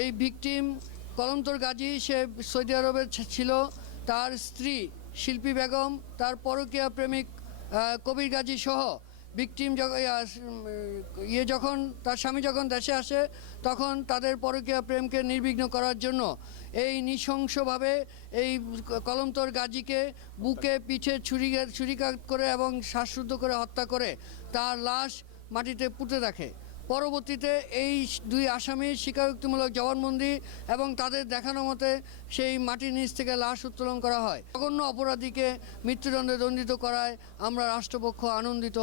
এই ভিকটিম কলমতর গাজী সে সৌদি আরবে ছিল। তার স্ত্রী শিল্পী বেগম, তার পরকীয়া প্রেমিক কবির গাজী সহ ভিকটিম ইয়ে যখন তার স্বামী যখন দেশে আসে, তখন তাদের পরকীয়া প্রেমকে নির্বিঘ্ন করার জন্য এই নৃশংসভাবে এই কলমতর গাজীকে বুকে, পিঠে ছুরি ছুরিকাঘাত করে এবং শ্বাসরুদ্ধ করে হত্যা করে তার লাশ মাটিতে পুঁতে রাখে। পরবর্তীতে এই দুই আসামির স্বীকারোক্তিমূলক জবানবন্দি এবং তাদের দেখানো মতে সেই মাটির নিচ থেকে লাশ উত্তোলন করা হয়। জঘন্য অপরাধীকে মৃত্যুদণ্ডে দণ্ডিত করায় আমরা রাষ্ট্রপক্ষ আনন্দিত।